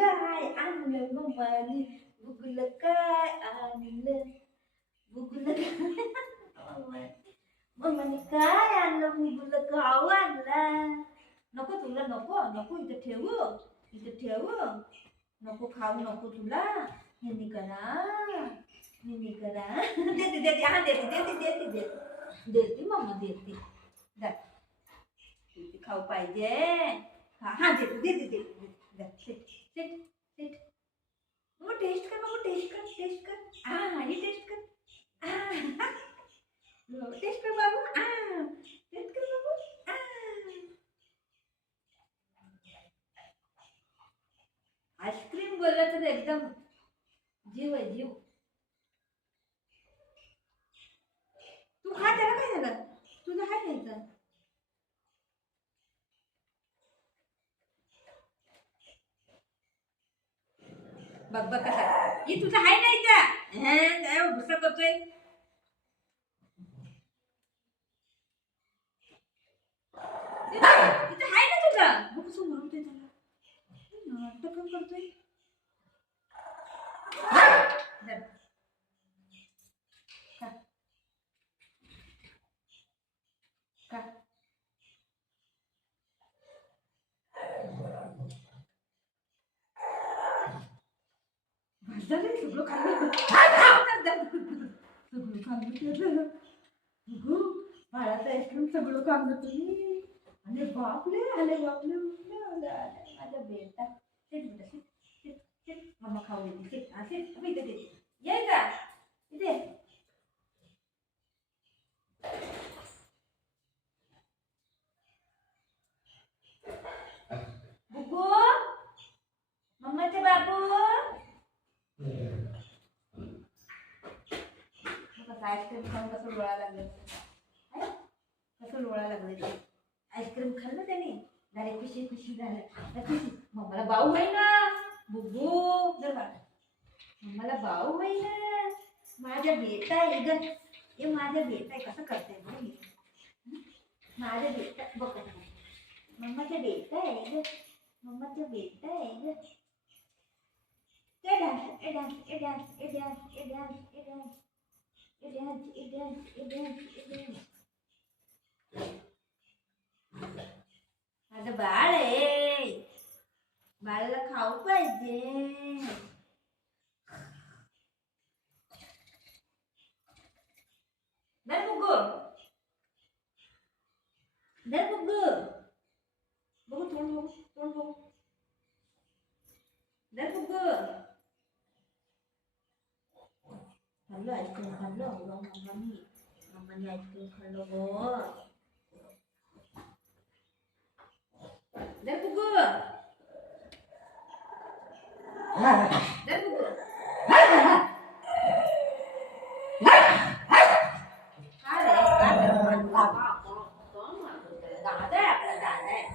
काय आणलं मम्मानी बुगुल काय आणलं बुगुल मम्माने काय आणलं बुगुल खाऊ आणला नको तुला नको नको इथं ठेवू नको खाऊ नको तुला हे करा देते हा देते मम्मा देते खाऊ पाहिजे हा देते मग टेस्ट कर हा ही टेस्ट कर टेस्ट कर बाबू टेस्ट कर बाबू आईस्क्रीम बोलला तर एकदम जीव आहे जीव तू खा त्याला काय झालं तुला काय घ्यायचं बघ कसा ही तुझा आहे नाही का गुस्सा करतोय इथं आहे ना तुझा बघ कसं म्हणतोय त्याला नाटक करतोय सगळं खाल्लं बाळाचं आईस्क्रीम सगळं खाल्लं तुम्ही आणि बापले आले माझ्या बेटा मम्मा खाऊ देते इथे ये का इथे बुगू मम्माचे बाबू आईस्क्रीम खाऊन कसं लोळा लागले आईस्क्रीम खाल्लं त्याने डायरेक्ट खुशी झालं खुशी मम्माला बाऊ आहे ना बुबू जर मम्माला बाऊ आहे ना माझ्या बेटा आहे ग हे माझ्या बेटा आहे कसं करते माझ्या बेटा बघ मम्माच्या बेटा आहे ग मम्माच्या बेटा आहे ग माझं बाळ आहे बाळाला खाऊ पाहिजे दर बुगू बघू तोंड बघू दर बुगू खाल्लं आईस्क्रीम खाल्लं मम्मानी आईस्क्रीम खाल्लं गो दर बुगू माझ्या बेटा आहे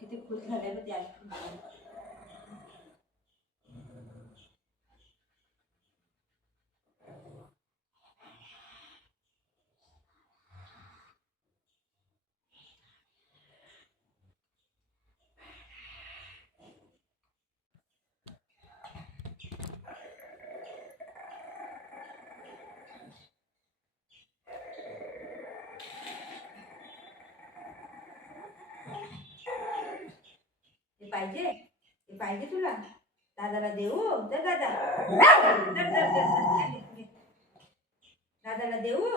किती खुश झाले ना त्या पाहिजे तुला दादाला देऊ तर दादाला देऊ दादाला देऊ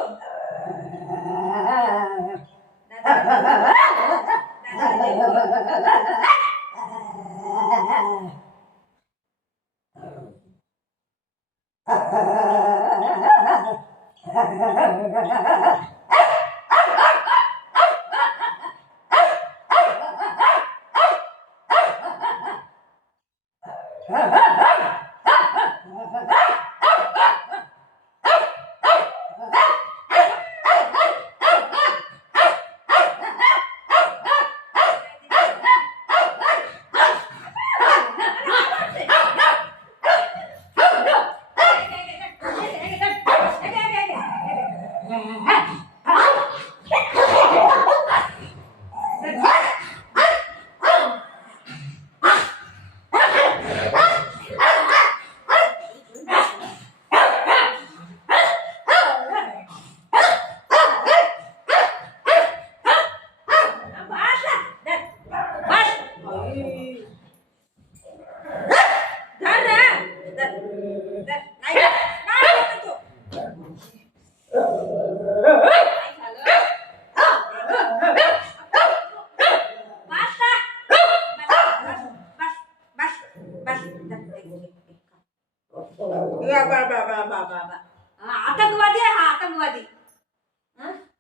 आतंकवादी आहे हा आतंकवादी.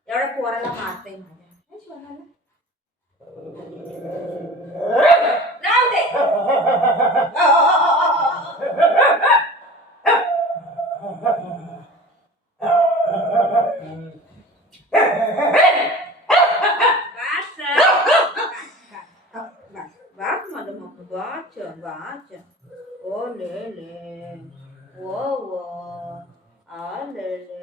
एवढ्या पोराला मारताय माझ्या सोनाला. राहू दे. Baca. Oh lele. Wow. Ah lele.